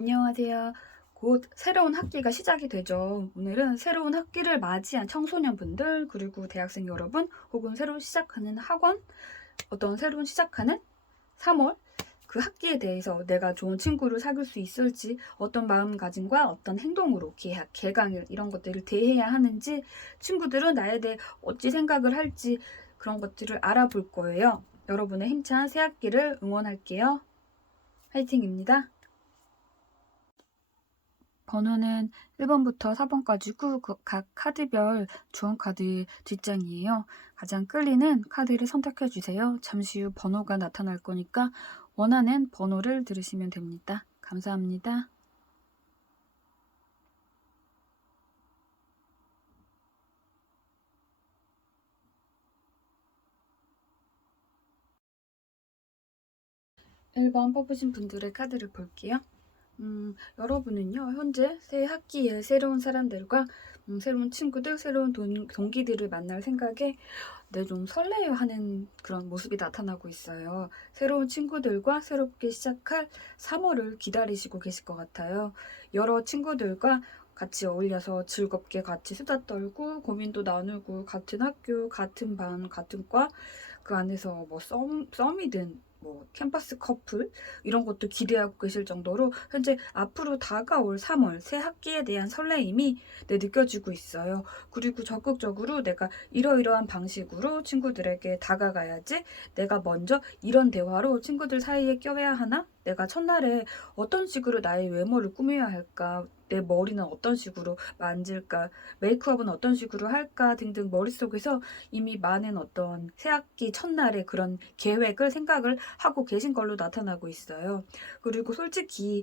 안녕하세요. 곧 새로운 학기가 시작이 되죠. 오늘은 새로운 학기를 맞이한 청소년분들, 그리고 대학생 여러분, 혹은 새로 시작하는 학원, 어떤 새로운 시작하는 3월, 그 학기에 대해서 내가 좋은 친구를 사귈 수 있을지, 어떤 마음가짐과 어떤 행동으로 계약, 개강일 이런 것들을 대해야 하는지, 친구들은 나에 대해 어찌 생각을 할지 그런 것들을 알아볼 거예요. 여러분의 힘찬 새 학기를 응원할게요. 화이팅입니다. 번호는 1번부터 4번까지고 각 카드별 주원카드 뒷장이에요. 가장 끌리는 카드를 선택해 주세요. 잠시 후 번호가 나타날 거니까 원하는 번호를 들으시면 됩니다. 감사합니다. 일 번 뽑으신 분들의 카드를 볼게요. 여러분은요, 현재 새 학기에 새로운 사람들과 새로운 친구들, 새로운 동기들을 만날 생각에 좀 설레어 하는 그런 모습이 나타나고 있어요. 새로운 친구들과 새롭게 시작할 3월을 기다리시고 계실 것 같아요. 여러 친구들과 같이 어울려서 즐겁게 같이 수다 떨고 고민도 나누고 같은 학교, 같은 반, 같은 과 그 안에서 뭐 썸이든 뭐 캠퍼스 커플 이런 것도 기대하고 계실 정도로 현재 앞으로 다가올 3월 새 학기에 대한 설레임이 느껴지고 있어요. 그리고 적극적으로 내가 이러이러한 방식으로 친구들에게 다가가야지, 내가 먼저 이런 대화로 친구들 사이에 껴야 하나? 내가 첫날에 어떤 식으로 나의 외모를 꾸며야 할까? 내 머리는 어떤 식으로 만질까? 메이크업은 어떤 식으로 할까? 등등 머릿속에서 이미 많은 어떤 새학기 첫날의 그런 계획을 생각을 하고 계신 걸로 나타나고 있어요. 그리고 솔직히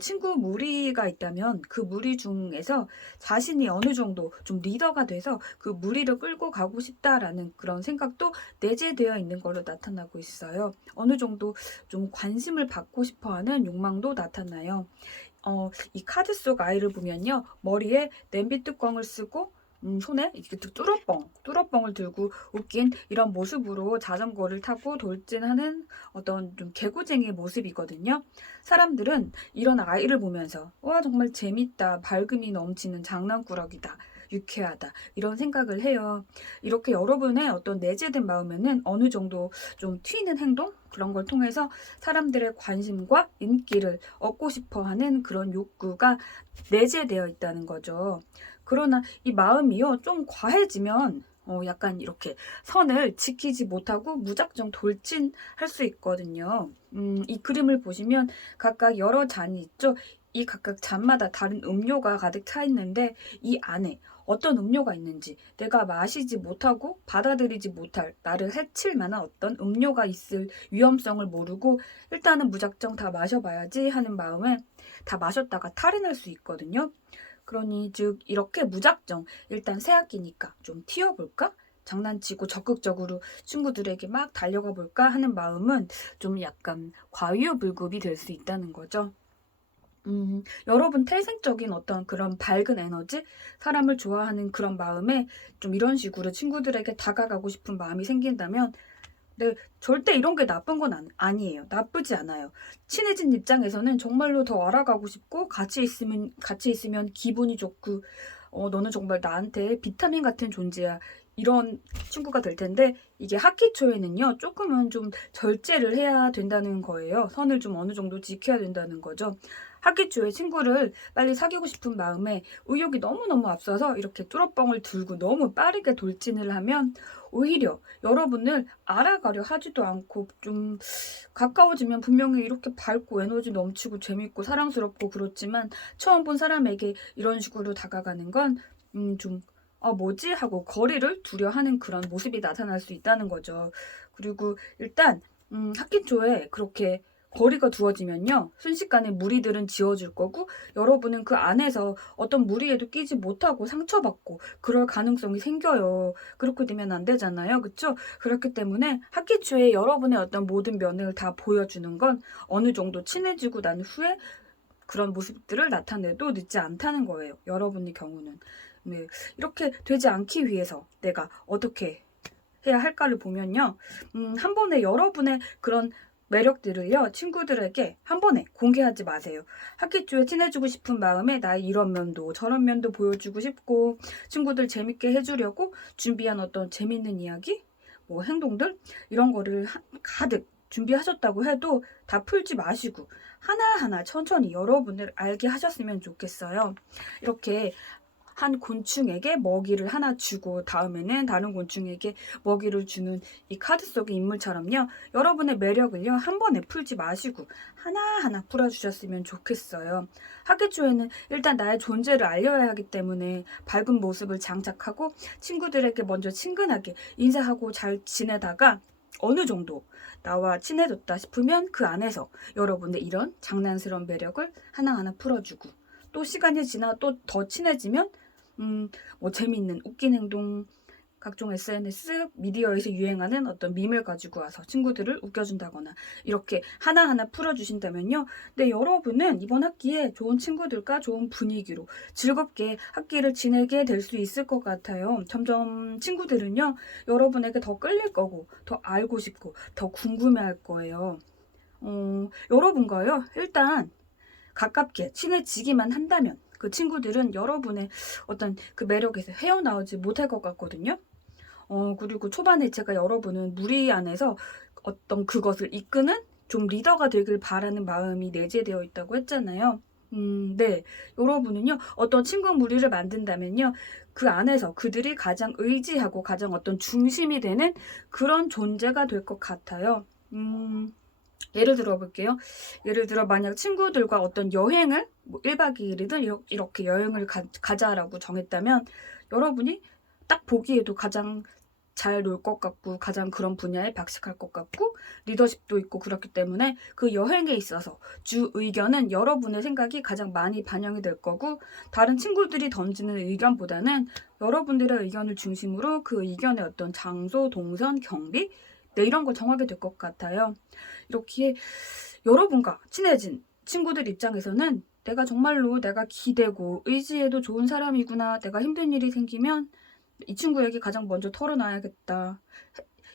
친구 무리가 있다면 그 무리 중에서 자신이 어느 정도 좀 리더가 돼서 그 무리를 끌고 가고 싶다라는 그런 생각도 내재되어 있는 걸로 나타나고 있어요. 어느 정도 좀 관심을 받고 싶어 하는 욕망도 나타나요. 이 카드 속 아이를 보면요. 머리에 냄비 뚜껑을 쓰고 손에 이렇게 뚜러뻥을 들고 웃긴 이런 모습으로 자전거를 타고 돌진하는 어떤 좀 개구쟁이의 모습이거든요. 사람들은 이런 아이를 보면서 와, 정말 재밌다, 밝음이 넘치는 장난꾸러기다, 유쾌하다 이런 생각을 해요. 이렇게 여러분의 어떤 내재된 마음에는 어느 정도 좀 튀는 행동 그런 걸 통해서 사람들의 관심과 인기를 얻고 싶어 하는 그런 욕구가 내재되어 있다는 거죠. 그러나 이 마음이요, 좀 과해지면 약간 이렇게 선을 지키지 못하고 무작정 돌진할 수 있거든요. 이 그림을 보시면 각각 여러 잔이 있죠. 이 각각 잔마다 다른 음료가 가득 차 있는데 이 안에 어떤 음료가 있는지, 내가 마시지 못하고 받아들이지 못할, 나를 해칠 만한 어떤 음료가 있을 위험성을 모르고 일단은 무작정 다 마셔봐야지 하는 마음에 다 마셨다가 탈이 날 수 있거든요. 그러니 즉 이렇게 무작정 일단 새 학기니까 좀 튀어볼까? 장난치고 적극적으로 친구들에게 막 달려가 볼까 하는 마음은 좀 약간 과유불급이 될 수 있다는 거죠. 여러분 태생적인 어떤 그런 밝은 에너지, 사람을 좋아하는 그런 마음에 좀 이런 식으로 친구들에게 다가가고 싶은 마음이 생긴다면, 네, 절대 이런 게 나쁜 건 아니에요. 나쁘지 않아요. 친해진 입장에서는 정말로 더 알아가고 싶고, 같이 있으면 기분이 좋고, 너는 정말 나한테 비타민 같은 존재야. 이런 친구가 될 텐데, 이게 학기 초에는요, 조금은 좀 절제를 해야 된다는 거예요. 선을 좀 어느 정도 지켜야 된다는 거죠. 학기 초에 친구를 빨리 사귀고 싶은 마음에 의욕이 너무너무 앞서서 이렇게 뚜러뻥을 들고 너무 빠르게 돌진을 하면 오히려 여러분을 알아가려 하지도 않고 좀 가까워지면 분명히 이렇게 밝고 에너지 넘치고 재밌고 사랑스럽고 그렇지만 처음 본 사람에게 이런 식으로 다가가는 건 좀 뭐지? 하고 거리를 두려 하는 그런 모습이 나타날 수 있다는 거죠. 그리고 일단 학기 초에 그렇게 거리가 두어지면요, 순식간에 무리들은 지워질 거고 여러분은 그 안에서 어떤 무리에도 끼지 못하고 상처받고 그럴 가능성이 생겨요. 그렇게 되면 안 되잖아요. 그쵸? 그렇기 때문에 학기 초에 여러분의 어떤 모든 면을 다 보여주는 건 어느 정도 친해지고 난 후에 그런 모습들을 나타내도 늦지 않다는 거예요. 여러분의 경우는. 네, 이렇게 되지 않기 위해서 내가 어떻게 해야 할까를 보면요. 한 번에 여러분의 그런 매력들을요, 친구들에게 한 번에 공개하지 마세요. 학기 초에 친해지고 싶은 마음에 나의 이런 면도 저런 면도 보여주고 싶고, 친구들 재밌게 해주려고 준비한 어떤 재밌는 이야기, 뭐 행동들, 이런 거를 가득 준비하셨다고 해도 다 풀지 마시고 하나하나 천천히 여러분을 알게 하셨으면 좋겠어요. 이렇게 한 곤충에게 먹이를 하나 주고 다음에는 다른 곤충에게 먹이를 주는 이 카드 속의 인물처럼요. 여러분의 매력을요. 한 번에 풀지 마시고 하나하나 풀어주셨으면 좋겠어요. 학기 초에는 일단 나의 존재를 알려야 하기 때문에 밝은 모습을 장착하고 친구들에게 먼저 친근하게 인사하고 잘 지내다가 어느 정도 나와 친해졌다 싶으면 그 안에서 여러분의 이런 장난스러운 매력을 하나하나 풀어주고, 또 시간이 지나 또 더 친해지면 뭐 재미있는 웃긴 행동, 각종 SNS, 미디어에서 유행하는 어떤 밈을 가지고 와서 친구들을 웃겨준다거나 이렇게 하나하나 풀어주신다면요. 네, 여러분은 이번 학기에 좋은 친구들과 좋은 분위기로 즐겁게 학기를 지내게 될 수 있을 것 같아요. 점점 친구들은요, 여러분에게 더 끌릴 거고, 더 알고 싶고, 더 궁금해할 거예요. 여러분과요, 일단 가깝게 친해지기만 한다면 그 친구들은 여러분의 어떤 그 매력에서 헤어나오지 못할 것 같거든요. 그리고 초반에 제가 여러분은 무리 안에서 어떤 그것을 이끄는 좀 리더가 되길 바라는 마음이 내재되어 있다고 했잖아요. 네. 여러분은요, 어떤 친구 무리를 만든다면요, 그 안에서 그들이 가장 의지하고 가장 어떤 중심이 되는 그런 존재가 될 것 같아요. 예를 들어 볼게요. 예를 들어 만약 친구들과 어떤 여행을 뭐 1박 2일이든 이렇게 여행을 가자라고 정했다면 여러분이 딱 보기에도 가장 잘 놀 것 같고 가장 그런 분야에 박식할 것 같고 리더십도 있고 그렇기 때문에 그 여행에 있어서 주 의견은 여러분의 생각이 가장 많이 반영이 될 거고, 다른 친구들이 던지는 의견보다는 여러분들의 의견을 중심으로 그 의견의 어떤 장소, 동선, 경비, 네, 이런 걸 정하게 될 것 같아요. 이렇게 여러분과 친해진 친구들 입장에서는 내가 정말로 내가 기대고 의지해도 좋은 사람이구나. 내가 힘든 일이 생기면 이 친구에게 가장 먼저 털어놔야겠다.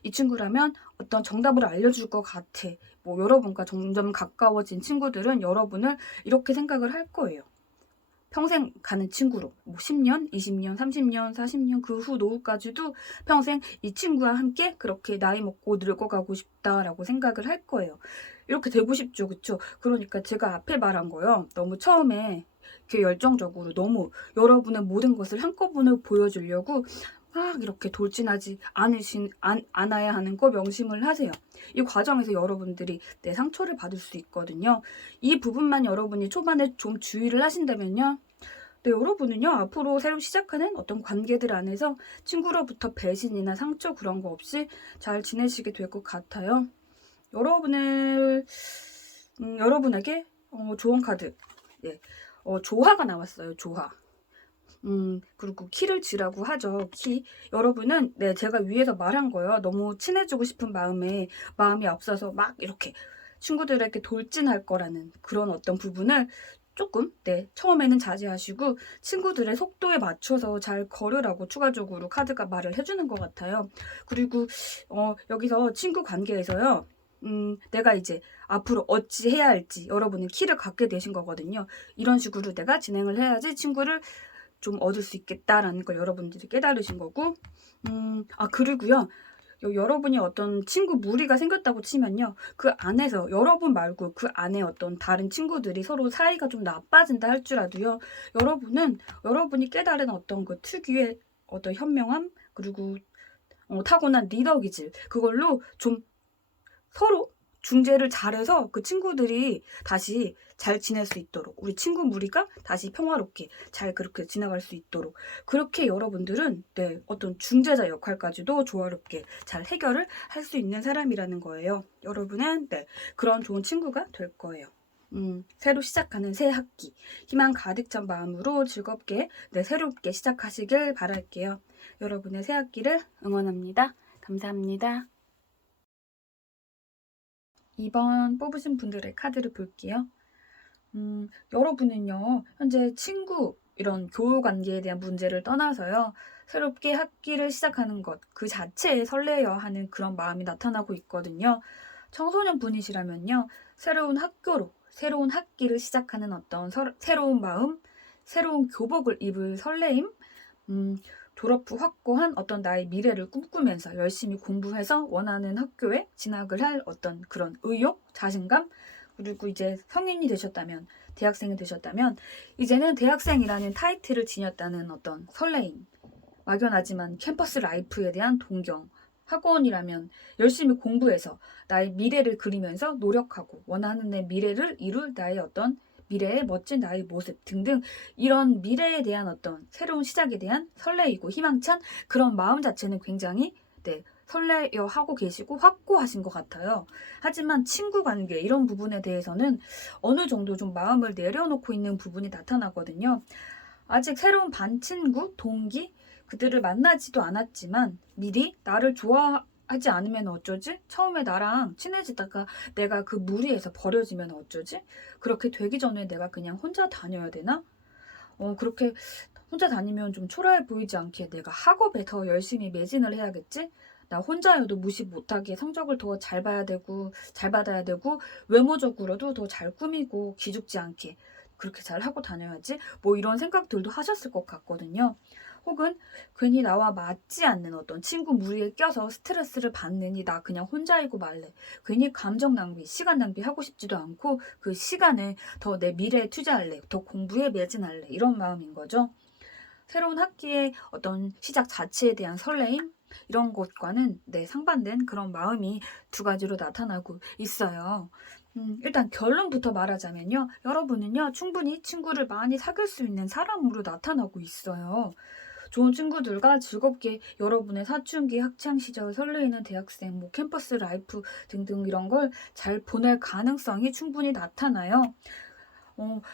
이 친구라면 어떤 정답을 알려줄 것 같아. 뭐 여러분과 점점 가까워진 친구들은 여러분을 이렇게 생각을 할 거예요. 평생 가는 친구로, 뭐 10년, 20년, 30년, 40년 그 후 노후까지도 평생 이 친구와 함께 그렇게 나이 먹고 늙어가고 싶다라고 생각을 할 거예요. 이렇게 되고 싶죠, 그쵸? 그러니까 제가 앞에 말한 거요. 너무 처음에 이렇게 열정적으로 너무 여러분의 모든 것을 한꺼번에 보여주려고 막 이렇게 돌진하지 않아야 하는 거 명심을 하세요. 이 과정에서 여러분들이 내 상처를 받을 수 있거든요. 이 부분만 여러분이 초반에 좀 주의를 하신다면요. 네, 여러분은요, 앞으로 새로 시작하는 어떤 관계들 안에서 친구로부터 배신이나 상처 그런 거 없이 잘 지내시게 될 것 같아요. 여러분에게 좋은 카드, 네, 조화가 나왔어요, 조화. 그리고 키를 쥐라고 하죠, 키. 여러분은, 네, 제가 위에서 말한 거예요. 너무 친해지고 싶은 마음이 앞서서 막 이렇게 친구들에게 돌진할 거라는 그런 어떤 부분을 조금, 네, 처음에는 자제하시고 친구들의 속도에 맞춰서 잘 걸으라고 추가적으로 카드가 말을 해주는 것 같아요. 그리고 여기서 친구 관계에서요, 내가 이제 앞으로 어찌 해야 할지 여러분은 키를 갖게 되신 거거든요. 이런 식으로 내가 진행을 해야지 친구를 좀 얻을 수 있겠다라는 걸 여러분들이 깨달으신 거고, 그리고요, 여러분이 어떤 친구 무리가 생겼다고 치면요, 그 안에서 여러분 말고 그 안에 어떤 다른 친구들이 서로 사이가 좀 나빠진다 할지라도요, 여러분이 깨달은 어떤 그 특유의 어떤 현명함, 그리고 타고난 리더 기질, 그걸로 좀 서로 중재를 잘해서 그 친구들이 다시 잘 지낼 수 있도록, 우리 친구 무리가 다시 평화롭게 잘 그렇게 지나갈 수 있도록, 그렇게 여러분들은, 네, 어떤 중재자 역할까지도 조화롭게 잘 해결을 할 수 있는 사람이라는 거예요. 여러분은, 네, 그런 좋은 친구가 될 거예요. 새로 시작하는 새 학기, 희망 가득 찬 마음으로 즐겁게, 네, 새롭게 시작하시길 바랄게요. 여러분의 새 학기를 응원합니다. 감사합니다. 이번 뽑으신 분들의 카드를 볼게요. 여러분은요, 현재 친구, 이런 교우 관계에 대한 문제를 떠나서요, 새롭게 학기를 시작하는 것, 그 자체에 설레어 하는 그런 마음이 나타나고 있거든요. 청소년 분이시라면요. 새로운 학교로, 새로운 학기를 시작하는 어떤 새로운 마음, 새로운 교복을 입을 설레임, 졸업 후 확고한 어떤 나의 미래를 꿈꾸면서 열심히 공부해서 원하는 학교에 진학을 할 어떤 그런 의욕, 자신감, 그리고 이제 성인이 되셨다면, 대학생이 되셨다면, 이제는 대학생이라는 타이틀을 지녔다는 어떤 설레임, 막연하지만 캠퍼스 라이프에 대한 동경, 학원이라면 열심히 공부해서 나의 미래를 그리면서 노력하고 원하는 내 미래를 이룰 나의 어떤 미래의 멋진 나의 모습 등등 이런 미래에 대한 어떤 새로운 시작에 대한 설레이고 희망찬 그런 마음 자체는 굉장히 설레어 하고 계시고 확고하신 것 같아요. 하지만 친구 관계 이런 부분에 대해서는 어느 정도 좀 마음을 내려놓고 있는 부분이 나타나거든요. 아직 새로운 반 친구, 동기, 그들을 만나지도 않았지만 미리 나를 좋아하지 않으면 어쩌지? 처음에 나랑 친해지다가 내가 그 무리에서 버려지면 어쩌지? 그렇게 되기 전에 내가 그냥 혼자 다녀야 되나? 그렇게 혼자 다니면 좀 초라해 보이지 않게 내가 학업에 더 열심히 매진을 해야겠지? 나 혼자여도 무시 못하게 성적을 더 잘 봐야 되고, 잘 받아야 되고, 외모적으로도 더 잘 꾸미고, 기죽지 않게 그렇게 잘 하고 다녀야지? 뭐 이런 생각들도 하셨을 것 같거든요. 혹은 괜히 나와 맞지 않는 어떤 친구 무리에 껴서 스트레스를 받느니 나 그냥 혼자이고 말래. 괜히 감정 낭비, 시간 낭비하고 싶지도 않고 그 시간을 더 내 미래에 투자할래. 더 공부에 매진할래. 이런 마음인 거죠. 새로운 학기의 어떤 시작 자체에 대한 설레임? 이런 것과는 상반된 그런 마음이 두 가지로 나타나고 있어요. 일단 결론부터 말하자면요. 여러분은요, 충분히 친구를 많이 사귈 수 있는 사람으로 나타나고 있어요. 좋은 친구들과 즐겁게 여러분의 사춘기, 학창시절, 설레이는 대학생, 뭐 캠퍼스 라이프 등등 이런 걸 잘 보낼 가능성이 충분히 나타나요.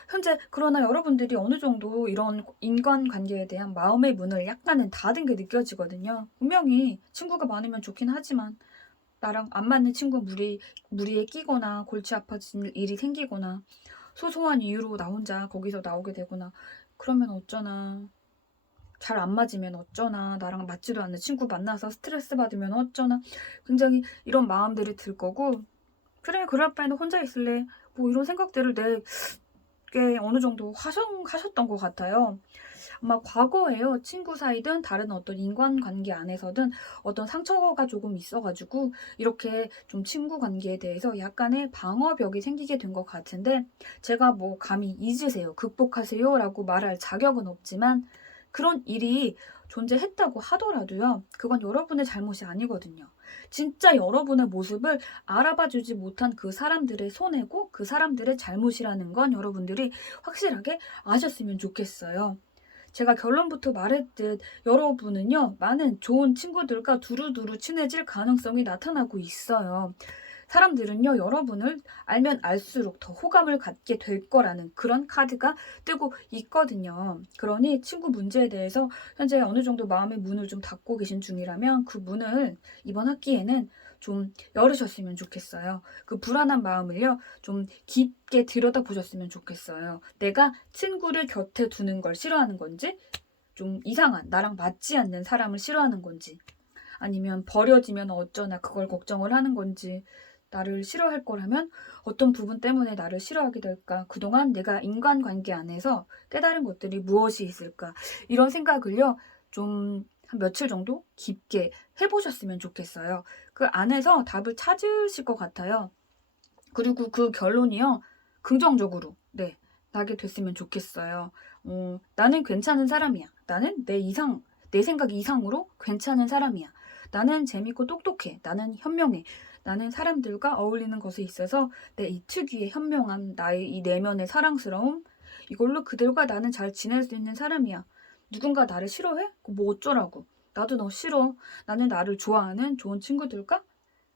현재 그러나 여러분들이 어느 정도 이런 인간관계에 대한 마음의 문을 약간은 닫은 게 느껴지거든요. 분명히 친구가 많으면 좋긴 하지만 나랑 안 맞는 친구 무리에 끼거나 골치 아파질 일이 생기거나 소소한 이유로 나 혼자 거기서 나오게 되거나 그러면 어쩌나, 잘 안 맞으면 어쩌나, 나랑 맞지도 않는 친구 만나서 스트레스 받으면 어쩌나, 굉장히 이런 마음들이 들 거고, 그래 그럴 바에는 혼자 있을래, 뭐 이런 생각들을 꽤 어느 정도 하셨던 것 같아요. 아마 과거에요. 친구 사이든 다른 어떤 인간관계 안에서든 어떤 상처가 조금 있어가지고 이렇게 좀 친구 관계에 대해서 약간의 방어벽이 생기게 된 것 같은데, 제가 뭐 감히 잊으세요, 극복하세요 라고 말할 자격은 없지만 그런 일이 존재했다고 하더라도요. 그건 여러분의 잘못이 아니거든요. 진짜 여러분의 모습을 알아봐주지 못한 그 사람들의 손해고 그 사람들의 잘못이라는 건 여러분들이 확실하게 아셨으면 좋겠어요. 제가 결론부터 말했듯 여러분은요, 많은 좋은 친구들과 두루두루 친해질 가능성이 나타나고 있어요. 사람들은요, 여러분을 알면 알수록 더 호감을 갖게 될 거라는 그런 카드가 뜨고 있거든요. 그러니 친구 문제에 대해서 현재 어느 정도 마음의 문을 좀 닫고 계신 중이라면 그 문을 이번 학기에는 좀 열으셨으면 좋겠어요. 그 불안한 마음을요, 좀 깊게 들여다보셨으면 좋겠어요. 내가 친구를 곁에 두는 걸 싫어하는 건지, 좀 이상한, 나랑 맞지 않는 사람을 싫어하는 건지, 아니면 버려지면 어쩌나 그걸 걱정을 하는 건지, 나를 싫어할 거라면 어떤 부분 때문에 나를 싫어하게 될까? 그동안 내가 인간관계 안에서 깨달은 것들이 무엇이 있을까? 이런 생각을요, 좀 한 며칠 정도 깊게 해보셨으면 좋겠어요. 그 안에서 답을 찾으실 것 같아요. 그리고 그 결론이요, 긍정적으로, 나게 됐으면 좋겠어요. 나는 괜찮은 사람이야. 나는 내 생각 이상으로 괜찮은 사람이야. 나는 재밌고 똑똑해. 나는 현명해. 나는 사람들과 어울리는 것에 있어서 내 이 특유의 현명함, 나의 이 내면의 사랑스러움, 이걸로 그들과 나는 잘 지낼 수 있는 사람이야. 누군가 나를 싫어해? 뭐 어쩌라고. 나도 너 싫어. 나는 나를 좋아하는 좋은 친구들과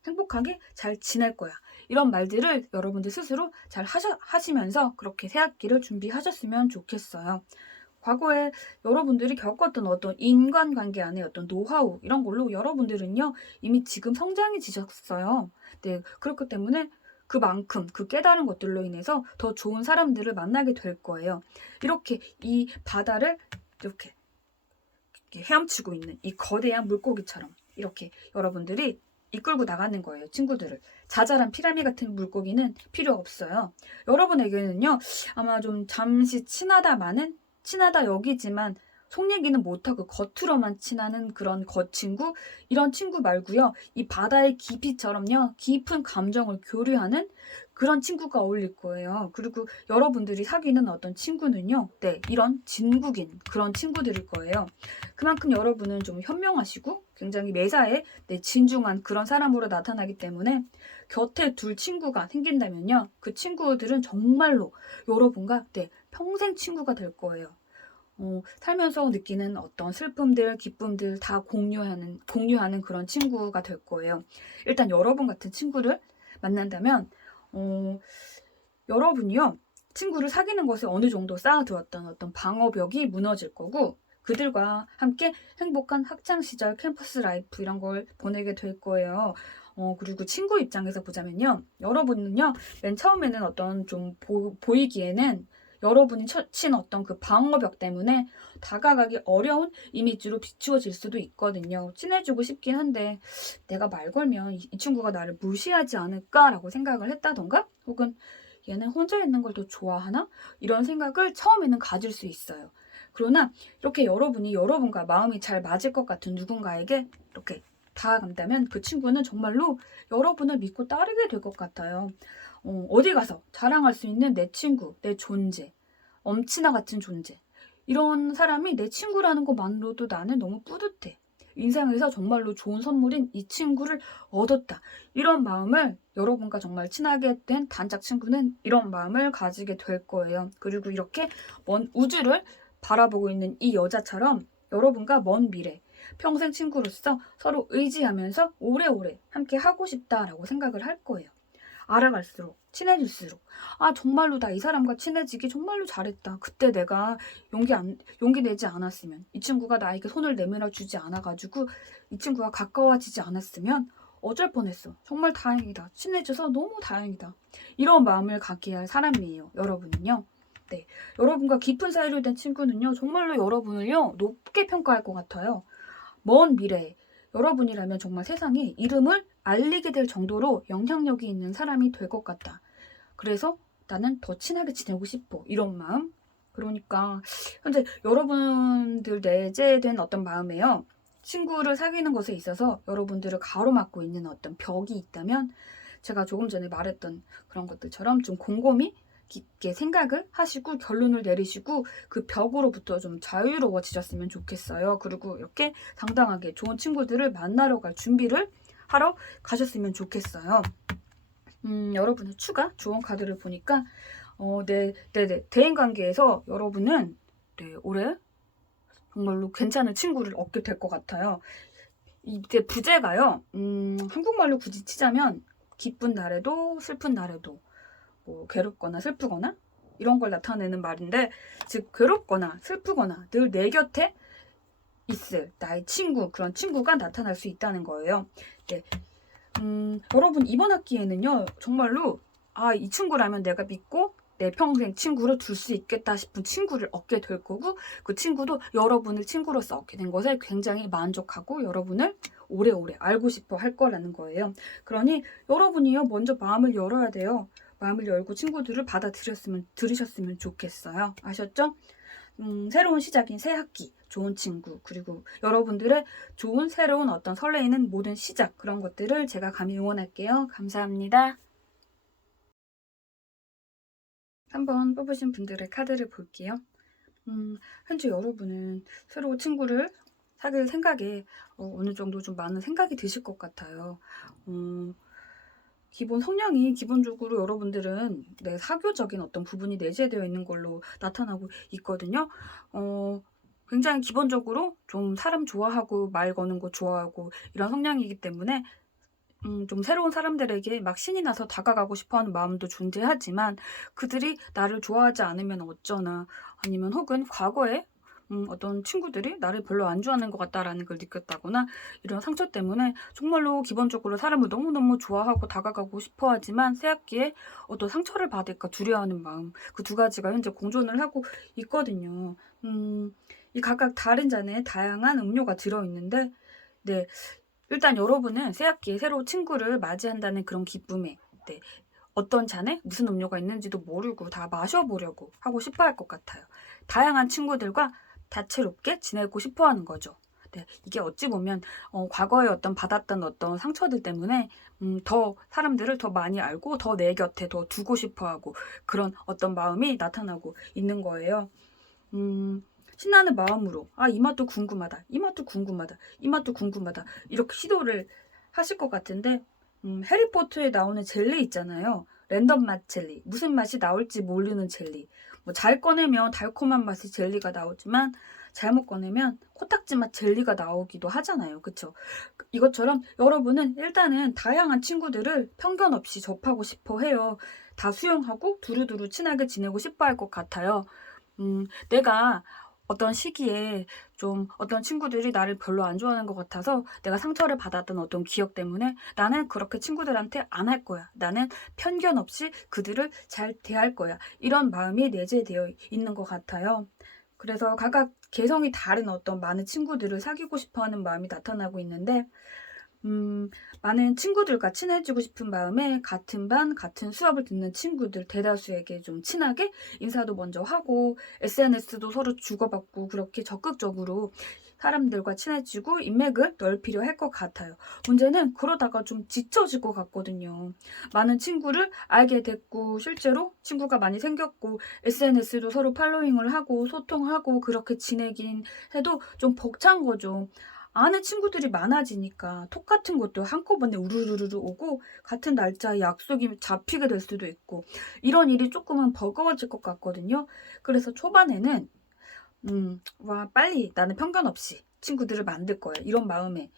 행복하게 잘 지낼 거야. 이런 말들을 여러분들 스스로 잘 하시면서 그렇게 새 학기를 준비하셨으면 좋겠어요. 과거에 여러분들이 겪었던 어떤 인간관계 안에 어떤 노하우 이런 걸로 여러분들은요, 이미 지금 성장해지셨어요. 그렇기 때문에 그만큼 그 깨달은 것들로 인해서 더 좋은 사람들을 만나게 될 거예요. 이렇게 이 바다를 이렇게 헤엄치고 있는 이 거대한 물고기처럼 이렇게 여러분들이 이끌고 나가는 거예요, 친구들을. 자잘한 피라미 같은 물고기는 필요 없어요. 여러분에게는요, 아마 좀 잠시 친하다 여기지만 속 얘기는 못하고 겉으로만 친하는 그런 겉친구, 이런 친구 말고요. 이 바다의 깊이처럼요, 깊은 감정을 교류하는 그런 친구가 어울릴 거예요. 그리고 여러분들이 사귀는 어떤 친구는요, 네, 이런 진국인 그런 친구들일 거예요. 그만큼 여러분은 좀 현명하시고 굉장히 매사에 네, 진중한 그런 사람으로 나타나기 때문에 곁에 둘 친구가 생긴다면요, 그 친구들은 정말로 여러분과 네, 평생 친구가 될 거예요. 살면서 느끼는 어떤 슬픔들, 기쁨들 다 공유하는 그런 친구가 될 거예요. 일단 여러분 같은 친구를 만난다면, 여러분이요, 친구를 사귀는 것에 어느 정도 쌓아두었던 어떤 방어벽이 무너질 거고, 그들과 함께 행복한 학창시절 캠퍼스 라이프 이런 걸 보내게 될 거예요. 그리고 친구 입장에서 보자면요. 여러분은요, 맨 처음에는 어떤 좀 보이기에는 여러분이 친 어떤 그 방어벽 때문에 다가가기 어려운 이미지로 비추어질 수도 있거든요. 친해지고 싶긴 한데 내가 말 걸면 이 친구가 나를 무시하지 않을까라고 생각을 했다던가 혹은 얘는 혼자 있는 걸 더 좋아하나? 이런 생각을 처음에는 가질 수 있어요. 그러나 이렇게 여러분이 여러분과 마음이 잘 맞을 것 같은 누군가에게 이렇게 다가간다면 그 친구는 정말로 여러분을 믿고 따르게 될 것 같아요. 어디 가서 자랑할 수 있는 내 친구, 내 존재, 엄친아 같은 존재. 이런 사람이 내 친구라는 것만으로도 나는 너무 뿌듯해. 인생에서 정말로 좋은 선물인 이 친구를 얻었다. 이런 마음을 여러분과 정말 친하게 된 단짝 친구는 이런 마음을 가지게 될 거예요. 그리고 이렇게 먼 우주를 바라보고 있는 이 여자처럼 여러분과 먼 미래, 평생 친구로서 서로 의지하면서 오래오래 함께 하고 싶다라고 생각을 할 거예요. 알아갈수록 친해질수록 정말로 나 이 사람과 친해지기 정말로 잘했다. 그때 내가 용기 내지 않았으면 이 친구가 나에게 손을 내밀어 주지 않아가지고 이 친구와 가까워지지 않았으면 어쩔 뻔했어. 정말 다행이다. 친해져서 너무 다행이다. 이런 마음을 갖게 할 사람이에요. 여러분은요. 네, 여러분과 깊은 사이를 된 친구는요. 정말로 여러분을요. 높게 평가할 것 같아요. 먼 미래에 여러분이라면 정말 세상에 이름을 알리게 될 정도로 영향력이 있는 사람이 될 것 같다. 그래서 나는 더 친하게 지내고 싶어. 이런 마음. 그러니까 현재 여러분들 내재된 어떤 마음에요. 친구를 사귀는 것에 있어서 여러분들을 가로막고 있는 어떤 벽이 있다면 제가 조금 전에 말했던 그런 것들처럼 좀 곰곰이 깊게 생각을 하시고 결론을 내리시고 그 벽으로부터 좀 자유로워지셨으면 좋겠어요. 그리고 이렇게 당당하게 좋은 친구들을 만나러 갈 준비를 하러 가셨으면 좋겠어요. 여러분의 추가 좋은 카드를 보니까 네, 대인관계에서 여러분은 네, 올해 정말로 괜찮은 친구를 얻게 될 것 같아요. 이제 부제가요. 한국말로 굳이 치자면 기쁜 날에도 슬픈 날에도 뭐 괴롭거나 슬프거나 이런 걸 나타내는 말인데 즉 괴롭거나 슬프거나 늘 내 곁에 있을 나의 친구 그런 친구가 나타날 수 있다는 거예요. 네. 여러분 이번 학기에는요 정말로 이 친구라면 내가 믿고 내 평생 친구를 둘 수 있겠다 싶은 친구를 얻게 될 거고 그 친구도 여러분을 친구로서 얻게 된 것에 굉장히 만족하고 여러분을 오래오래 알고 싶어 할 거라는 거예요. 그러니 여러분이요 먼저 마음을 열어야 돼요. 마음을 열고 친구들을 들으셨으면 좋겠어요. 아셨죠? 새로운 시작인 새 학기, 좋은 친구, 그리고 여러분들의 좋은 새로운 어떤 설레이는 모든 시작 그런 것들을 제가 감히 응원할게요. 감사합니다. 한번 뽑으신 분들의 카드를 볼게요. 현재 여러분은 새로운 친구를 사귈 생각에 어느 정도 좀 많은 생각이 드실 것 같아요. 기본 성향이 기본적으로 여러분들은 사교적인 어떤 부분이 내재되어 있는 걸로 나타나고 있거든요. 굉장히 기본적으로 좀 사람 좋아하고 말 거는 거 좋아하고 이런 성향이기 때문에 좀 새로운 사람들에게 막 신이 나서 다가가고 싶어하는 마음도 존재하지만 그들이 나를 좋아하지 않으면 어쩌나 아니면 혹은 과거에 어떤 친구들이 나를 별로 안 좋아하는 것 같다라는 걸 느꼈다거나 이런 상처 때문에 정말로 기본적으로 사람을 너무너무 좋아하고 다가가고 싶어 하지만 새학기에 어떤 상처를 받을까 두려워하는 마음 그 두 가지가 현재 공존을 하고 있거든요. 이 각각 다른 잔에 다양한 음료가 들어있는데 네, 일단 여러분은 새 학기에 새로 친구를 맞이한다는 그런 기쁨에 네, 어떤 잔에 무슨 음료가 있는지도 모르고 다 마셔보려고 하고 싶어 할 것 같아요. 다양한 친구들과 다채롭게 지내고 싶어 하는 거죠. 네, 이게 어찌 보면 과거에 어떤 받았던 어떤 상처들 때문에 더 사람들을 더 많이 알고 더 내 곁에 더 두고 싶어 하고 그런 어떤 마음이 나타나고 있는 거예요. 신나는 마음으로 이 맛도 궁금하다. 이 맛도 궁금하다. 이 맛도 궁금하다. 이렇게 시도를 하실 것 같은데 해리포터에 나오는 젤리 있잖아요. 랜덤 맛 젤리. 무슨 맛이 나올지 모르는 젤리. 뭐 잘 꺼내면 달콤한 맛의 젤리가 나오지만 잘못 꺼내면 코딱지 맛 젤리가 나오기도 하잖아요. 그쵸? 이것처럼 여러분은 일단은 다양한 친구들을 편견 없이 접하고 싶어 해요. 다 수용하고 두루두루 친하게 지내고 싶어 할 것 같아요. 내가 어떤 시기에 좀 어떤 친구들이 나를 별로 안 좋아하는 것 같아서 내가 상처를 받았던 어떤 기억 때문에 나는 그렇게 친구들한테 안 할 거야. 나는 편견 없이 그들을 잘 대할 거야. 이런 마음이 내재되어 있는 것 같아요. 그래서 각각 개성이 다른 어떤 많은 친구들을 사귀고 싶어 하는 마음이 나타나고 있는데 많은 친구들과 친해지고 싶은 마음에 같은 반, 같은 수업을 듣는 친구들 대다수에게 좀 친하게 인사도 먼저 하고 SNS도 서로 주고받고 그렇게 적극적으로 사람들과 친해지고 인맥을 넓히려 할 것 같아요. 문제는 그러다가 좀 지쳐질 것 같거든요. 많은 친구를 알게 됐고 실제로 친구가 많이 생겼고 SNS도 서로 팔로잉을 하고 소통하고 그렇게 지내긴 해도 좀 벅찬 거죠. 아는 친구들이 많아지니까 톡 같은 것도 한꺼번에 우르르르 오고 같은 날짜에 약속이 잡히게 될 수도 있고 이런 일이 조금은 버거워질 것 같거든요. 그래서 초반에는 와 빨리 나는 편견 없이 친구들을 만들 거야 이런 마음에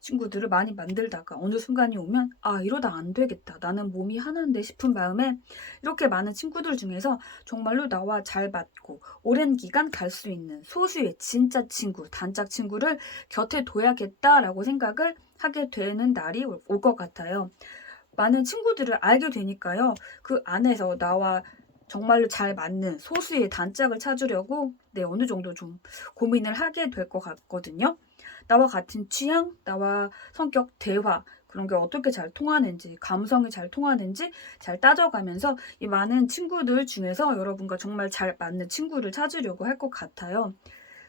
친구들을 많이 만들다가 어느 순간이 오면 이러다 안 되겠다. 나는 몸이 하나인데 싶은 마음에 이렇게 많은 친구들 중에서 정말로 나와 잘 맞고 오랜 기간 갈 수 있는 소수의 진짜 친구, 단짝 친구를 곁에 둬야겠다라고 생각을 하게 되는 날이 올 것 같아요. 많은 친구들을 알게 되니까요. 그 안에서 나와 정말로 잘 맞는 소수의 단짝을 찾으려고 어느 정도 좀 고민을 하게 될 것 같거든요. 나와 같은 취향, 나와 성격, 대화 그런 게 어떻게 잘 통하는지, 감성이 잘 통하는지 잘 따져가면서 이 많은 친구들 중에서 여러분과 정말 잘 맞는 친구를 찾으려고 할 것 같아요.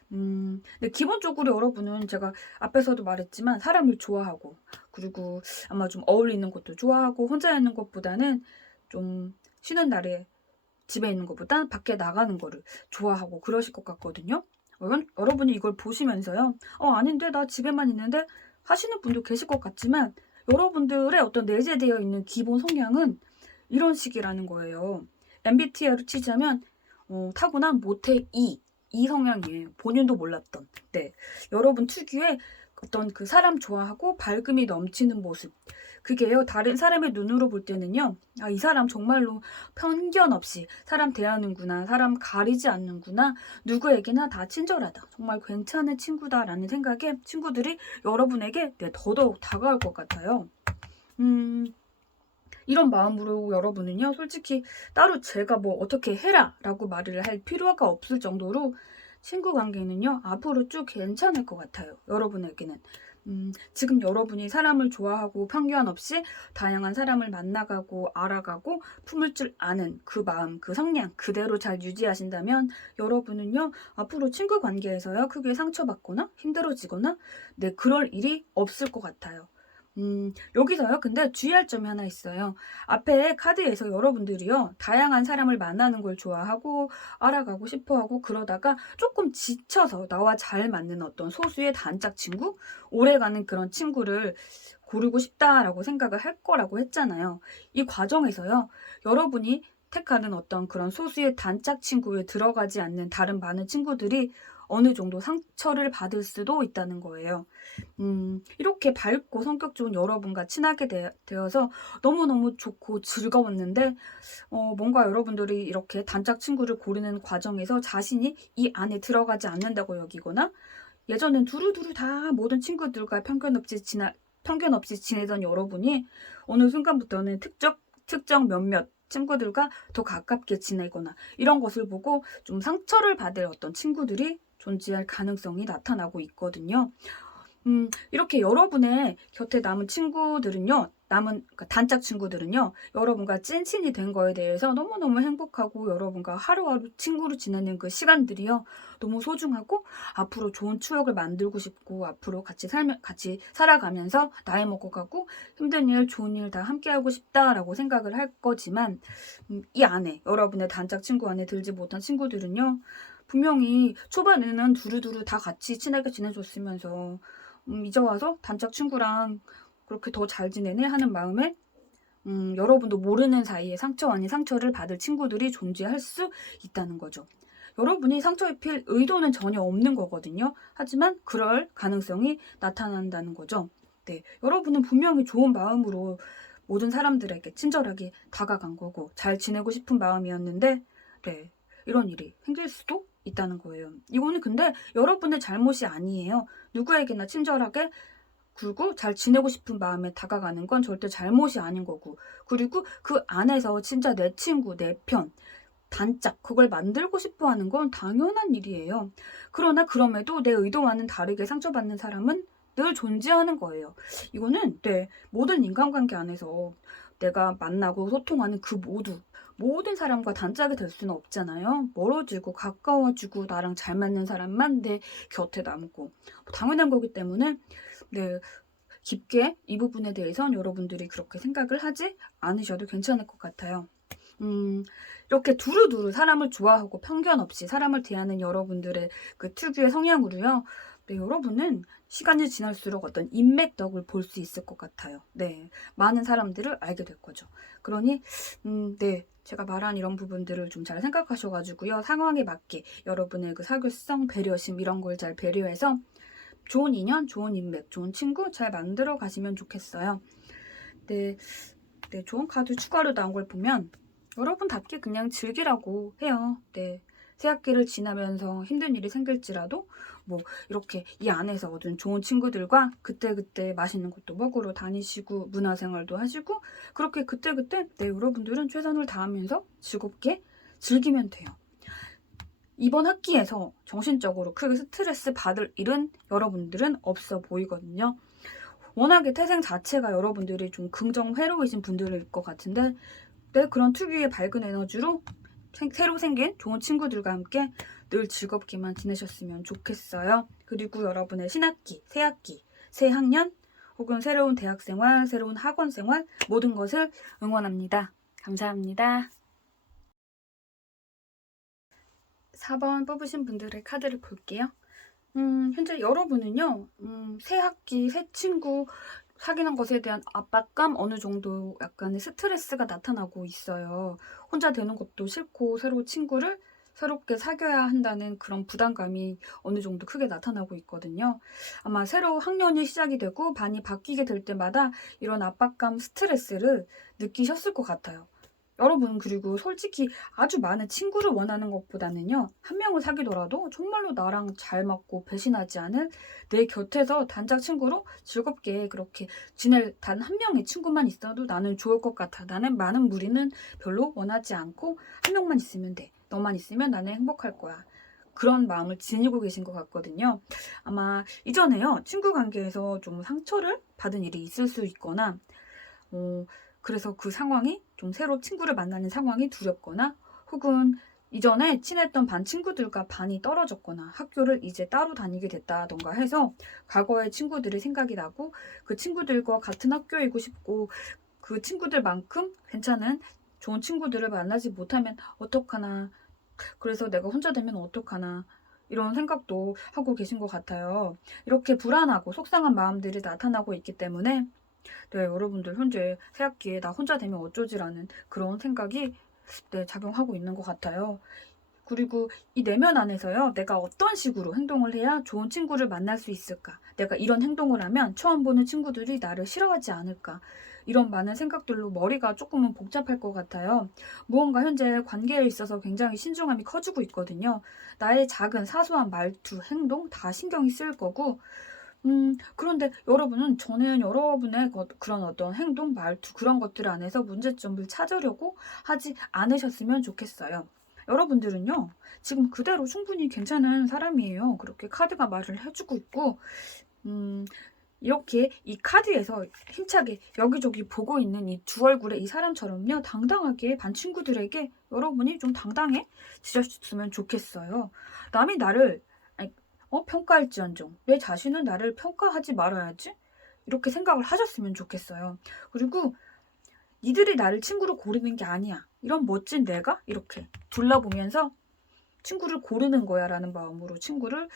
근데 기본적으로 여러분은 제가 앞에서도 말했지만 사람을 좋아하고 그리고 아마 좀 어울리는 것도 좋아하고 혼자 있는 것보다는 좀 쉬는 날에 집에 있는 것보다 밖에 나가는 거를 좋아하고 그러실 것 같거든요. 여러분이 이걸 보시면서요. 아닌데 나 집에만 있는데 하시는 분도 계실 것 같지만 여러분들의 어떤 내재되어 있는 기본 성향은 이런 식이라는 거예요. MBTI로 치자면 타고난 모태 이 성향이에요. 본인도 몰랐던. 네. 여러분 특유의 어떤 그 사람 좋아하고 밝음이 넘치는 모습. 그게요. 다른 사람의 눈으로 볼 때는요. 이 사람 정말로 편견 없이 사람 대하는구나. 사람 가리지 않는구나. 누구에게나 다 친절하다. 정말 괜찮은 친구다라는 생각에 친구들이 여러분에게 더더욱 다가올 것 같아요. 이런 마음으로 여러분은요, 솔직히 따로 제가 뭐 어떻게 해라 라고 말을 할 필요가 없을 정도로 친구 관계는요, 앞으로 쭉 괜찮을 것 같아요. 여러분에게는. 지금 여러분이 사람을 좋아하고 편견 없이 다양한 사람을 만나가고 알아가고 품을 줄 아는 그 마음, 그 성향 그대로 잘 유지하신다면 여러분은요, 앞으로 친구 관계에서요, 크게 상처받거나 힘들어지거나 그럴 일이 없을 것 같아요. 여기서요. 근데 주의할 점이 하나 있어요. 앞에 카드에서 여러분들이요. 다양한 사람을 만나는 걸 좋아하고 알아가고 싶어하고 그러다가 조금 지쳐서 나와 잘 맞는 어떤 소수의 단짝 친구? 오래가는 그런 친구를 고르고 싶다라고 생각을 할 거라고 했잖아요. 이 과정에서요. 여러분이 택하는 어떤 그런 소수의 단짝 친구에 들어가지 않는 다른 많은 친구들이 어느 정도 상처를 받을 수도 있다는 거예요. 이렇게 밝고 성격 좋은 여러분과 친하게 되어서 너무너무 좋고 즐거웠는데 뭔가 여러분들이 이렇게 단짝 친구를 고르는 과정에서 자신이 이 안에 들어가지 않는다고 여기거나 예전엔 두루두루 다 모든 친구들과 편견 없이 지내던 여러분이 어느 순간부터는 특정 몇몇 친구들과 더 가깝게 지내거나 이런 것을 보고 좀 상처를 받을 어떤 친구들이 존재할 가능성이 나타나고 있거든요. 이렇게 여러분의 곁에 남은 친구들은요, 그러니까 단짝 친구들은요, 여러분과 찐친이 된 거에 대해서 너무너무 행복하고 여러분과 하루하루 친구로 지내는 그 시간들이요, 너무 소중하고 앞으로 좋은 추억을 만들고 싶고 앞으로 같이 살아가면서 나이 먹어가고 힘든 일, 좋은 일 다 함께하고 싶다라고 생각을 할 거지만 이 안에 여러분의 단짝 친구 안에 들지 못한 친구들은요, 분명히 초반에는 두루두루 다 같이 친하게 지내줬으면서 이제 와서 단짝 친구랑 그렇게 더 잘 지내네 하는 마음에 여러분도 모르는 사이에 상처 아닌 상처를 받을 친구들이 존재할 수 있다는 거죠. 여러분이 상처 입힐 의도는 전혀 없는 거거든요. 하지만 그럴 가능성이 나타난다는 거죠. 네, 여러분은 분명히 좋은 마음으로 모든 사람들에게 친절하게 다가간 거고 잘 지내고 싶은 마음이었는데 네, 이런 일이 생길 수도 있다는 거예요. 이거는 근데 여러분의 잘못이 아니에요. 누구에게나 친절하게 그리고 잘 지내고 싶은 마음에 다가가는 건 절대 잘못이 아닌 거고, 그리고 그 안에서 진짜 내 친구, 내 편, 단짝 그걸 만들고 싶어 하는 건 당연한 일이에요. 그러나 그럼에도 내 의도와는 다르게 상처받는 사람은 늘 존재하는 거예요. 이거는 네, 모든 인간관계 안에서 내가 만나고 소통하는 그 모든 사람과 단짝이 될 수는 없잖아요. 멀어지고 가까워지고 나랑 잘 맞는 사람만 내 곁에 남고 당연한 거기 때문에 네, 깊게 이 부분에 대해선 여러분들이 그렇게 생각을 하지 않으셔도 괜찮을 것 같아요. 이렇게 두루두루 사람을 좋아하고 편견 없이 사람을 대하는 여러분들의 그 특유의 성향으로요. 네, 여러분은 시간이 지날수록 어떤 인맥덕을 볼 수 있을 것 같아요. 네, 많은 사람들을 알게 될 거죠. 그러니, 네, 제가 말한 이런 부분들을 좀 잘 생각하셔가지고요. 상황에 맞게 여러분의 그 사교성, 배려심 이런 걸 잘 배려해서 좋은 인연, 좋은 인맥, 좋은 친구 잘 만들어 가시면 좋겠어요. 네, 네, 좋은 카드 추가로 나온 걸 보면 여러분답게 그냥 즐기라고 해요. 네. 새 학기를 지나면서 힘든 일이 생길지라도 뭐 이렇게 이 안에서 얻은 좋은 친구들과 그때그때 맛있는 것도 먹으러 다니시고 문화생활도 하시고 그렇게 그때그때 네, 여러분들은 최선을 다하면서 즐겁게 즐기면 돼요. 이번 학기에서 정신적으로 크게 스트레스 받을 일은 여러분들은 없어 보이거든요. 워낙에 태생 자체가 여러분들이 좀 긍정 회로이신 분들일 것 같은데 네, 그런 특유의 밝은 에너지로 새로 생긴 좋은 친구들과 함께 늘 즐겁게만 지내셨으면 좋겠어요. 그리고 여러분의 신학기, 새학기, 새학년 혹은 새로운 대학생활, 새로운 학원생활 모든 것을 응원합니다. 감사합니다. 4번 뽑으신 분들의 카드를 볼게요. 현재 여러분은요, 새 학기, 새 친구 사귀는 것에 대한 압박감, 어느 정도 약간의 스트레스가 나타나고 있어요. 혼자 되는 것도 싫고, 친구를 새롭게 사귀어야 한다는 그런 부담감이 어느 정도 크게 나타나고 있거든요. 아마 새로 학년이 시작이 되고 반이 바뀌게 될 때마다 이런 압박감, 스트레스를 느끼셨을 것 같아요. 여러분, 그리고 솔직히 아주 많은 친구를 원하는 것보다는요, 한 명을 사귀더라도 정말로 나랑 잘 맞고 배신하지 않은 내 곁에서 단짝 친구로 즐겁게 그렇게 지낼 단 한 명의 친구만 있어도 나는 좋을 것 같아. 나는 많은 무리는 별로 원하지 않고 한 명만 있으면 돼. 너만 있으면 나는 행복할 거야. 그런 마음을 지니고 계신 것 같거든요. 아마 이전에요, 친구 관계에서 좀 상처를 받은 일이 있을 수 있거나, 그래서 그 상황이 좀 새로 친구를 만나는 상황이 두렵거나 혹은 이전에 친했던 반 친구들과 반이 떨어졌거나 학교를 이제 따로 다니게 됐다던가 해서 과거의 친구들이 생각이 나고 그 친구들과 같은 학교이고 싶고 그 친구들만큼 괜찮은 좋은 친구들을 만나지 못하면 어떡하나, 그래서 내가 혼자 되면 어떡하나 이런 생각도 하고 계신 것 같아요. 이렇게 불안하고 속상한 마음들이 나타나고 있기 때문에 네, 여러분들 현재 새학기에 나 혼자 되면 어쩌지라는 그런 생각이 네, 작용하고 있는 것 같아요. 그리고 이 내면 안에서요, 내가 어떤 식으로 행동을 해야 좋은 친구를 만날 수 있을까? 내가 이런 행동을 하면 처음 보는 친구들이 나를 싫어하지 않을까? 이런 많은 생각들로 머리가 조금은 복잡할 것 같아요. 무언가 현재 관계에 있어서 굉장히 신중함이 커지고 있거든요. 나의 작은 사소한 말투, 행동 다 신경이 쓰일 거고, 그런데 여러분은 저는 여러분의 그런 어떤 행동, 말투 그런 것들 안에서 문제점을 찾으려고 하지 않으셨으면 좋겠어요. 여러분들은요, 지금 그대로 충분히 괜찮은 사람이에요. 그렇게 카드가 말을 해주고 있고, 음, 이렇게 이 카드에서 힘차게 여기저기 보고 있는 이 두 얼굴의 이 사람처럼요. 당당하게 반 친구들에게 여러분이 좀 당당해지셨으면 좋겠어요. 남이 나를 아니, 평가할지언정 내 자신은 나를 평가하지 말아야지. 이렇게 생각을 하셨으면 좋겠어요. 그리고 니들이 나를 친구로 고르는 게 아니야. 이런 멋진 내가 이렇게 둘러보면서 친구를 고르는 거야 라는 마음으로 친구를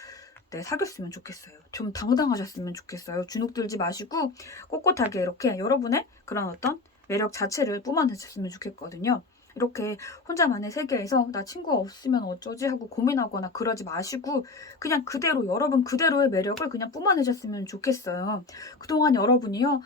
사귀었으면 좋겠어요. 좀 당당하셨으면 좋겠어요. 주눅 들지 마시고 꼿꼿하게 이렇게 여러분의 그런 어떤 매력 자체를 뿜어내셨으면 좋겠거든요. 이렇게 혼자만의 세계에서 나 친구 없으면 어쩌지 하고 고민하거나 그러지 마시고 그냥 그대로 여러분 그대로의 매력을 그냥 뿜어내셨으면 좋겠어요. 그동안 여러분이요.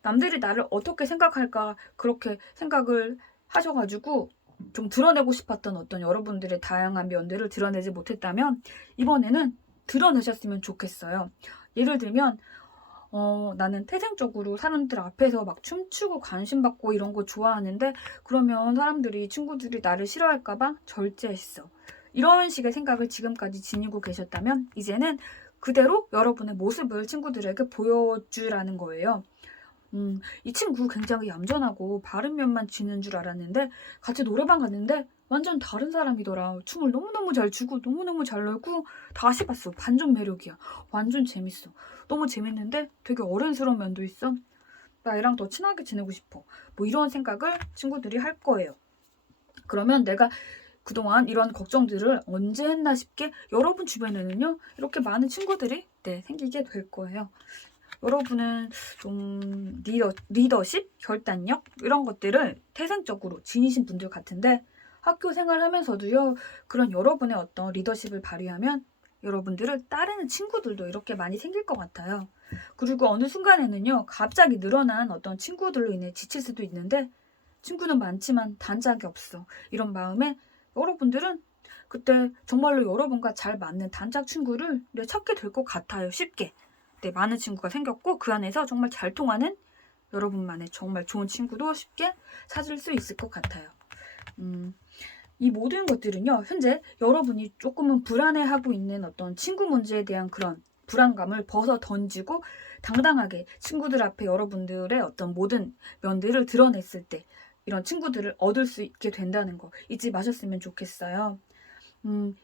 남들이 나를 어떻게 생각할까 그렇게 생각을 하셔가지고 좀 드러내고 싶었던 어떤 여러분들의 다양한 면들을 드러내지 못했다면 이번에는 드러내셨으면 좋겠어요. 예를 들면 나는 태생적으로 사람들 앞에서 막 춤추고 관심받고 이런 거 좋아하는데 그러면 사람들이 친구들이 나를 싫어할까봐 절제했어. 이런 식의 생각을 지금까지 지니고 계셨다면 이제는 그대로 여러분의 모습을 친구들에게 보여주라는 거예요. 이 친구 굉장히 얌전하고 바른 면만 쥐는 줄 알았는데 같이 노래방 갔는데 완전 다른 사람이더라. 춤을 너무너무 잘 추고 너무너무 잘 놀고 다시 봤어. 반전 매력이야. 완전 재밌어. 너무 재밌는데 되게 어른스러운 면도 있어. 나 얘랑 더 친하게 지내고 싶어. 뭐 이런 생각을 친구들이 할 거예요. 그러면 내가 그동안 이런 걱정들을 언제 했나 싶게 여러분 주변에는요. 이렇게 많은 친구들이 생기게 될 거예요. 여러분은 좀 리더십, 결단력 이런 것들을 태생적으로 지니신 분들 같은데 학교 생활하면서도요. 그런 여러분의 어떤 리더십을 발휘하면 여러분들을 따르는 친구들도 이렇게 많이 생길 것 같아요. 그리고 어느 순간에는요. 갑자기 늘어난 어떤 친구들로 인해 지칠 수도 있는데 친구는 많지만 단짝이 없어. 이런 마음에 여러분들은 그때 정말로 여러분과 잘 맞는 단짝 친구를 찾게 될 것 같아요. 쉽게. 많은 친구가 생겼고 그 안에서 정말 잘 통하는 여러분만의 정말 좋은 친구도 쉽게 찾을 수 있을 것 같아요. 이 모든 것들은요. 현재 여러분이 조금은 불안해하고 있는 어떤 친구 문제에 대한 그런 불안감을 벗어 던지고 당당하게 친구들 앞에 여러분들의 어떤 모든 면들을 드러냈을 때 이런 친구들을 얻을 수 있게 된다는 거 잊지 마셨으면 좋겠어요.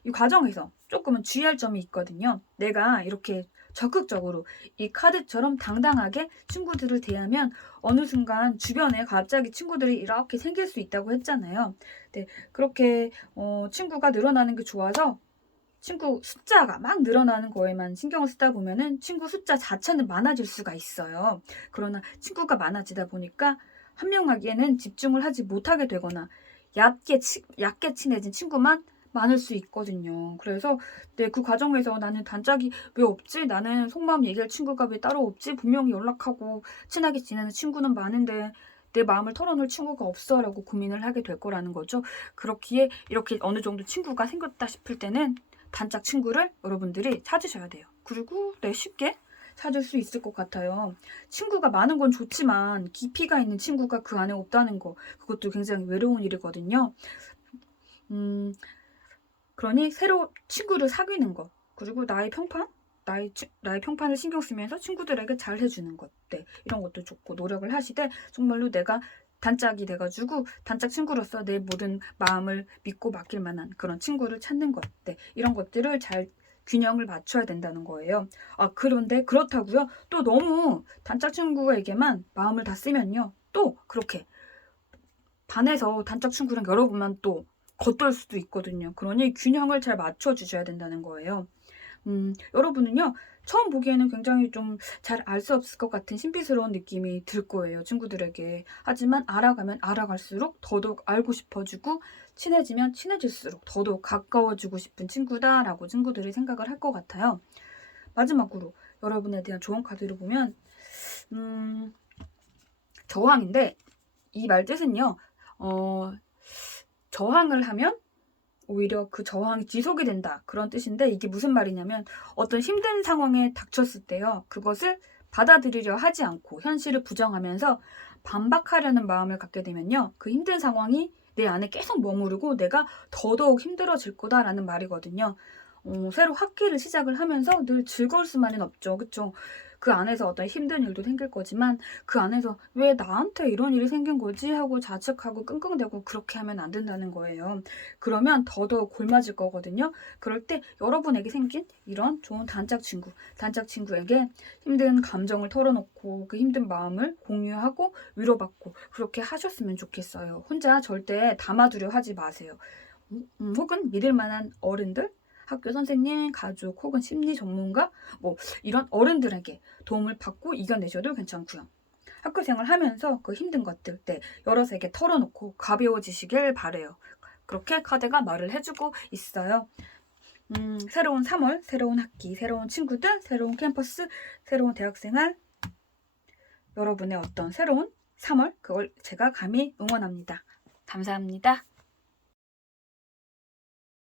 이 과정에서 조금은 주의할 점이 있거든요. 내가 이렇게 적극적으로 이 카드처럼 당당하게 친구들을 대하면 어느 순간 주변에 갑자기 친구들이 이렇게 생길 수 있다고 했잖아요. 네, 그렇게 친구가 늘어나는 게 좋아서 친구 숫자가 막 늘어나는 거에만 신경을 쓰다 보면은 친구 숫자 자체는 많아질 수가 있어요. 그러나 친구가 많아지다 보니까 한 명에게는 집중을 하지 못하게 되거나 얕게 친해진 친구만 많을 수 있거든요. 그래서 그 과정에서 나는 단짝이 왜 없지? 나는 속마음 얘기할 친구가 왜 따로 없지? 분명히 연락하고 친하게 지내는 친구는 많은데 내 마음을 털어놓을 친구가 없어라고 고민을 하게 될 거라는 거죠. 그렇기에 이렇게 어느 정도 친구가 생겼다 싶을 때는 단짝 친구를 여러분들이 찾으셔야 돼요. 그리고 쉽게 찾을 수 있을 것 같아요. 친구가 많은 건 좋지만 깊이가 있는 친구가 그 안에 없다는 거 그것도 굉장히 외로운 일이거든요. 그러니 새로 친구를 사귀는 거 그리고 나의 평판을 신경 쓰면서 친구들에게 잘 해주는 것 이런 것도 좋고 노력을 하시되 정말로 내가 단짝이 돼가지고 단짝 친구로서 내 모든 마음을 믿고 맡길 만한 그런 친구를 찾는 것 이런 것들을 잘 균형을 맞춰야 된다는 거예요. 그런데 그렇다고요? 또 너무 단짝 친구에게만 마음을 다 쓰면요. 또 그렇게 반해서 단짝 친구랑 여러분만 또 겉돌 수도 있거든요. 그러니 균형을 잘 맞춰주셔야 된다는 거예요. 여러분은요. 처음 보기에는 굉장히 좀 잘 알 수 없을 것 같은 신비스러운 느낌이 들 거예요. 친구들에게. 하지만 알아가면 알아갈수록 더더욱 알고 싶어지고 친해지면 친해질수록 더더욱 가까워지고 싶은 친구다라고 친구들이 생각을 할 것 같아요. 마지막으로 여러분에 대한 조언 카드를 보면 저항인데 이 말 뜻은요. 저항을 하면 오히려 그 저항이 지속이 된다. 그런 뜻인데 이게 무슨 말이냐면 어떤 힘든 상황에 닥쳤을 때요. 그것을 받아들이려 하지 않고 현실을 부정하면서 반박하려는 마음을 갖게 되면요. 그 힘든 상황이 내 안에 계속 머무르고 내가 더더욱 힘들어질 거다라는 말이거든요. 새로 학기를 시작을 하면서 늘 즐거울 수만은 없죠. 그쵸? 그 안에서 어떤 힘든 일도 생길 거지만 그 안에서 '왜 나한테 이런 일이 생긴 거지?' 하고 자책하고 끙끙대고 그렇게 하면 안 된다는 거예요. 그러면 더더욱 골맞을 거거든요. 그럴 때 여러분에게 생긴 이런 좋은 단짝 친구에게 힘든 감정을 털어놓고 그 힘든 마음을 공유하고 위로받고 그렇게 하셨으면 좋겠어요. 혼자 절대 담아두려 하지 마세요. 혹은 믿을 만한 어른들, 학교 선생님, 가족 혹은 심리 전문가 뭐 이런 어른들에게 도움을 받고 이겨내셔도 괜찮고요. 학교 생활하면서 그 힘든 것들 여럿에게 털어놓고 가벼워지시길 바래요. 그렇게 카드가 말을 해주고 있어요. 새로운 3월, 새로운 학기, 새로운 친구들, 새로운 캠퍼스, 새로운 대학생활, 여러분의 어떤 새로운 3월, 그걸 제가 감히 응원합니다. 감사합니다.